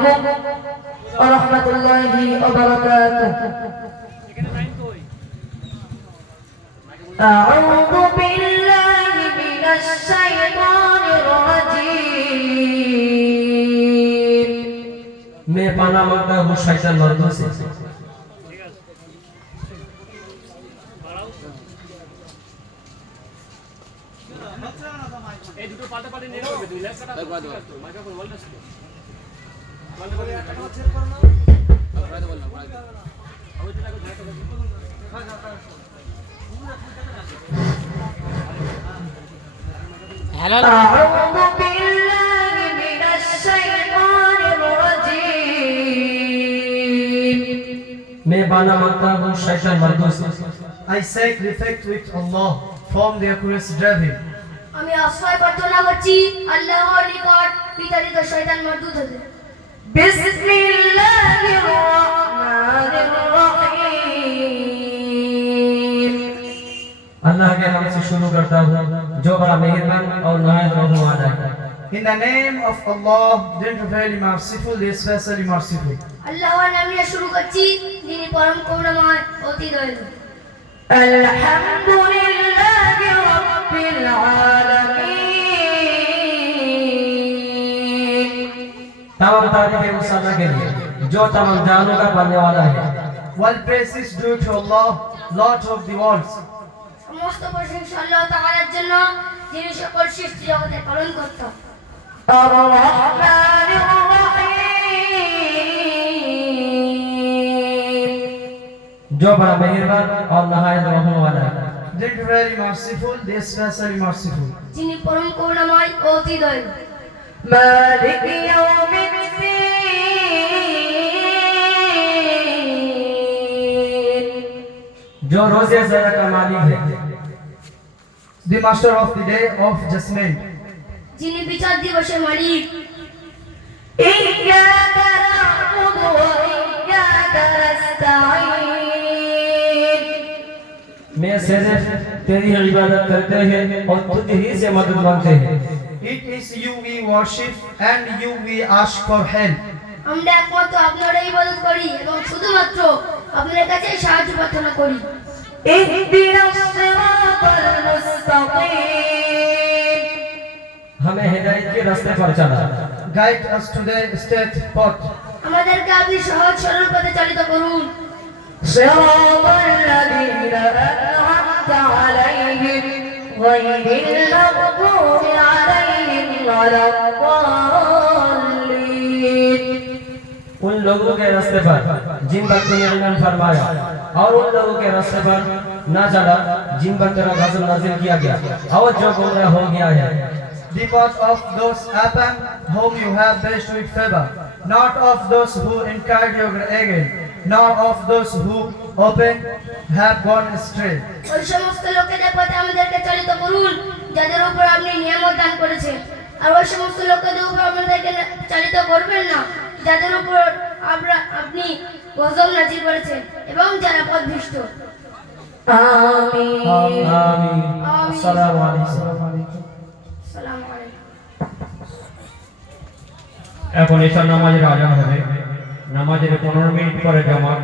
عليكم ورحمة الله وبركاته أعوذ بالله من الشيطان الرجيم मैं पाना मांगता हूँ शैतान मर्दों से এই দুটো পাল্টা পাল্টে নিয়ে নেবে দুই লাখ টাকা I May I with Allah from the accurate driving. আমি আশ্রয় প্রার্থনা করছি আল্লাহর নিকট বিতাড়িত শয়তান মরদুদ হতে। بسم الله الرحمن الرحيم کے نام سے شروع کرتا ہوں جو بڑا مہربان اور نہایت رحم والا ہے In the name of Allah, generally merciful, especially merciful. আল্লাহর নামে শুরু করছি যিনি تمام تاریخ उस کے के جو تمام جانوں کا بننے والا ہے है While praise is due to Allah, Lord of সমস্ত প্রশংসা আল্লাহ তাআলার জন্য যিনি সকল সৃষ্টি জগতে পালন করত। जो रोजे जरा का मालिक है the master of the day of judgment যিনি বিচার দিবসের মালিক ইয়াকা না'বুদু ওয়া ইয়াকা নাস্তাঈন मैं सिर्फ तेरी इबादत करते हैं और तुझ ही से मदद मांगते हैं It is you we worship and you we ask for help. আমরা একমাত্র আপনারই ইবাদত করি এবং শুধুমাত্র আপনার কাছে সাহায্য প্রার্থনা করি اهدنا الصراط المستقيم हमें हिदायत के रास्ते पर चला Guide us to the straight path. আমাদেরকে আপনি সহজ সরল পথে চালিত করুন صراط الذين أنعمت عليهم غير المغضوب عليهم ولا الضالين उन लोगों के रास्ते पर जिन पर तूने इनाम फरमाया और उन लोगों के रास्ते पर ना चला जिन पर तेरा गजब नाजिल किया गया और जो गुमराह हो गया है The path of those upon whom you have blessed with favor, not of those who incurred your again, nor of those who open have gone astray. ওই সমস্ত লোকেদের পথে আমাদেরকে চালিত করুন যাদের উপর আপনি নিয়ামত দান করেছেন আর ওই সমস্ত লোকেদের উপর আমাদেরকে না- চালিত করবেন না যাদের উপর আমরা আপনি গজল রাজি করেছেন এবং যারা পদভিষ্ট। এখন এসব নামাজের আজান হবে। নামাজের পনেরো মিনিট পরে জামাত